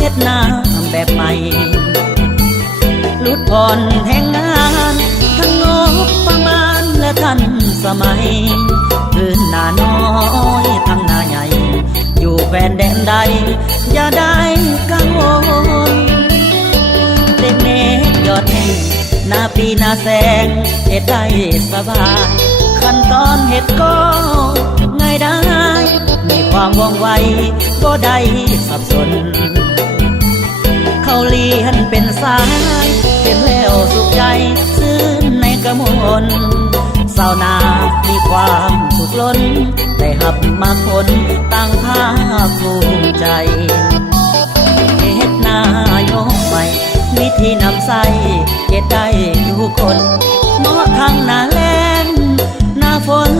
ฮ็ดนาแบบใหม่ลุดผ่อนแห่งงานทั้งงบประมาณและทันสมัยพื้นหน้าน้อยทั้งหน้าใหญ่อยู่แฟนแดนใดอย่าได้กังวลเด็กเมฆยอดแห่งหน้าปีหน้าแสงเฮ็ดได้สบายขั้นตอนเฮ็ดก็ง่ายได้มีความว่องไวบ่ได้สับสนเขาเลียนเป็นสายเป็นแล้วสุขใจซื่นในกระมวลสาวนามีความสุขล้นได้หับมาคนตั้งภาคภูมิใจเฮ็ดนายกใหม่วิธีนำใส่เฮ็ดได้ทุกคนเหมาะทั้งหน้าแล้งหน้าฝน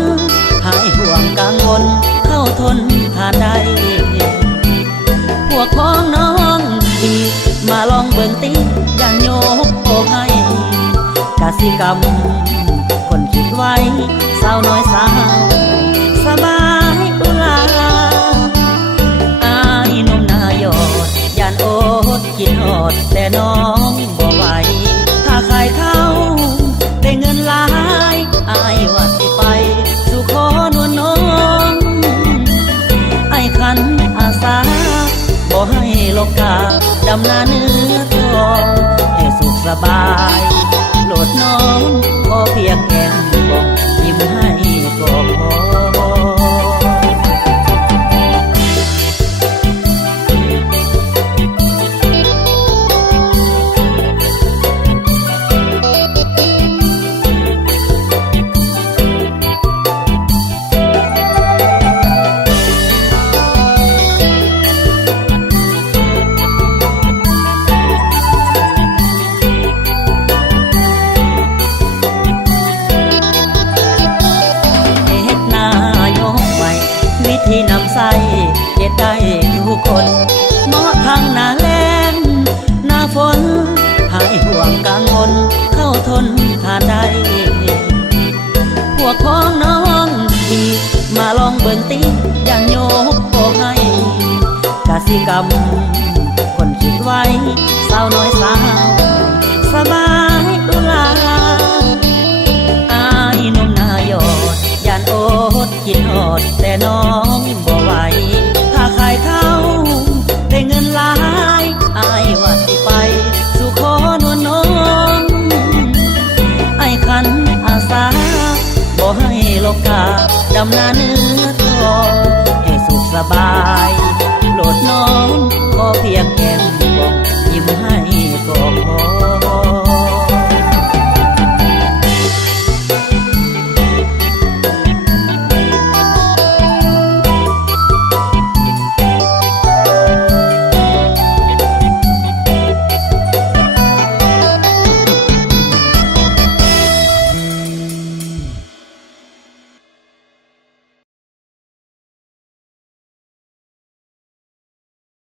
หายห่วงกังวลเข้าทนทานได้พวกพ้องน้องดีมาลองเบิ่งติอย่าโยกโอกให้กสิกรรมคนคิดไว้สาวน้อยสาวสบายอุลาอายหนุ่มนายอดย่านโอดกินหอดแต่น้องบ่ไหวถ้าขายเข้าได้เงินหลายอายว่าสิไปสู่ขอนวลน้องไอ้ขันอาสาบ่ให้โลกาดำนาเนื้อทองให้สุขสบายโหลดน้องขอเพียงแก้มบอกยิ้มให้ก็พอที่นำใส่เฮ็ดได้ทุกคนเหมาะทั้งหน้าแล้งหน้าฝนหายห่วงกังวลเข้าทนทานได้พวกพ้องน้องที่มาลองเบิ่งติอย่าโยกโอกให้กสิกรรมคนคิดไว้สาวน้อยสาวสบายอุลาอายหนุ่มนายอดย่านโอดกินหอดแต่น้องบ่ไหวถ้าขายเข้าได้เงินหลายอายว่าสิไปสู่ขอนวลน้องไอ้ขันอาสาบ่ให้โลกาดำนาเนื้อทองให้สุขสบาย